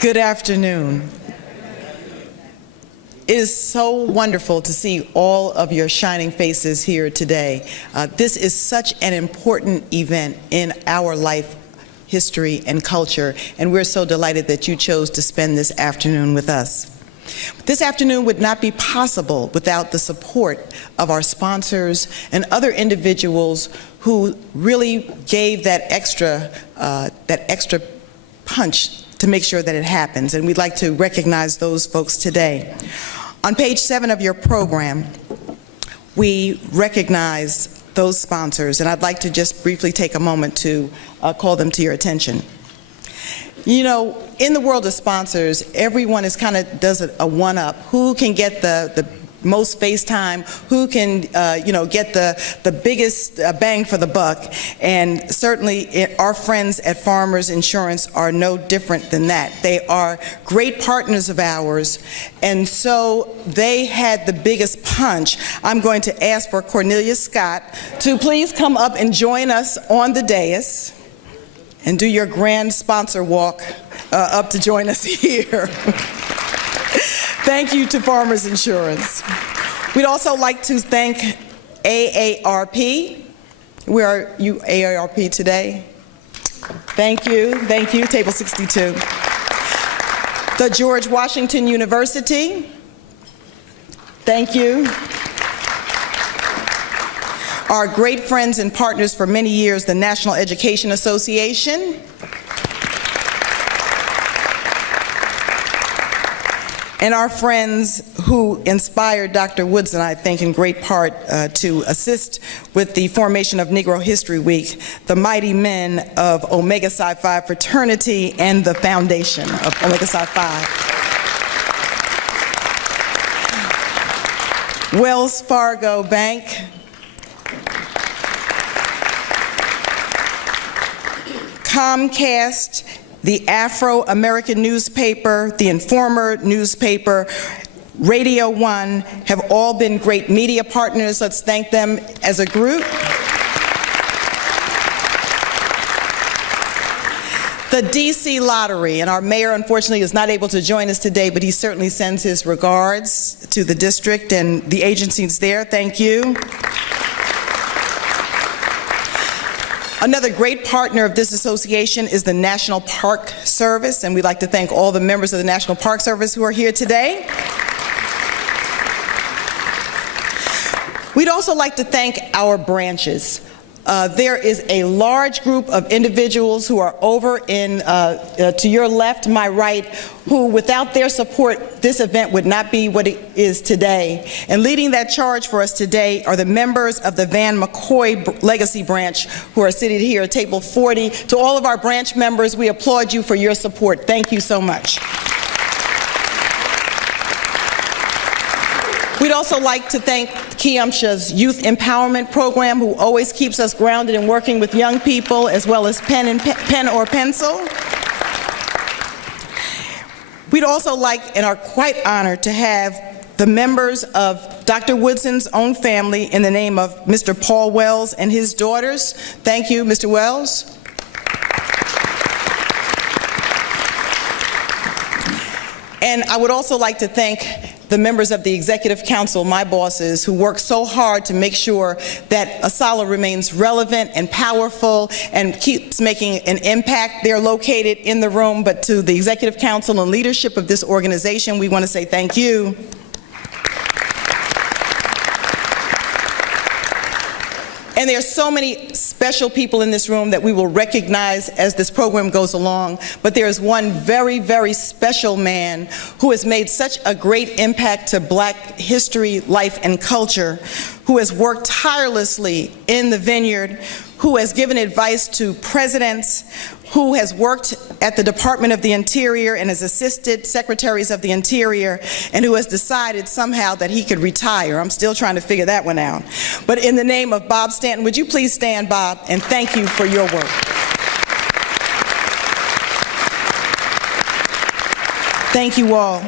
Good afternoon. It is so wonderful to see all of your shining faces here today. This is such an important event in our life, history, and culture, and we're so delighted that you chose to spend this afternoon with us. This afternoon would not be possible without the support of our sponsors and other individuals who really gave that extra punch to make sure that it happens, and we'd like to recognize those folks today. On page 7 of your program, we recognize those sponsors, and I'd like to just briefly take a moment to call them to your attention. You know, in the world of sponsors, everyone is does a one-up. Who can get the most face time? Who can get the biggest bang for the buck? And certainly our friends at Farmers Insurance are no different than that. They are great partners of ours, and so they had the biggest punch. I'm going to ask for Cornelia Scott to please come up and join us on the dais and do your grand sponsor walk up to join us here. Thank you to Farmers Insurance. We'd also like to thank AARP. Where are you, AARP, today? Thank you, table 62. The George Washington University. Thank you. Our great friends and partners for many years, the National Education Association. And our friends who inspired Dr. Woods and I think in great part to assist with the formation of Negro History Week, the mighty men of Omega Psi Phi fraternity and the foundation of Omega Psi Phi. Wells Fargo Bank. Comcast, the Afro-American newspaper, the Informer newspaper, Radio One have all been great media partners. Let's thank them as a group. The D.C. Lottery, and our mayor unfortunately is not able to join us today, but he certainly sends his regards to the district and the agencies there. Thank you. Another great partner of this association is the National Park Service, and we'd like to thank all the members of the National Park Service who are here today. We'd also like to thank our branches. There is a large group of individuals who are over to your left, my right, who without their support, this event would not be what it is today. And leading that charge for us today are the members of the Van McCoy Legacy Branch who are seated here at table 40. To all of our branch members, we applaud you for your support. Thank you so much. We'd also like to thank Kiamsha's Youth Empowerment Program, who always keeps us grounded in working with young people, as well as pen or pencil. We'd also like and are quite honored to have the members of Dr. Woodson's own family in the name of Mr. Paul Wells and his daughters. Thank you, Mr. Wells. And I would also like to thank the members of the Executive Council, my bosses, who work so hard to make sure that ASALH remains relevant and powerful and keeps making an impact. They're located in the room, but to the Executive Council and leadership of this organization, we want to say thank you. And there are so many special people in this room that we will recognize as this program goes along, but there is one very, very special man who has made such a great impact to Black history, life, and culture, who has worked tirelessly in the vineyard, who has given advice to presidents, who has worked at the Department of the Interior and has assisted secretaries of the Interior, and who has decided somehow that he could retire. I'm still trying to figure that one out. But in the name of Bob Stanton, would you please stand, Bob, and thank you for your work. Thank you all.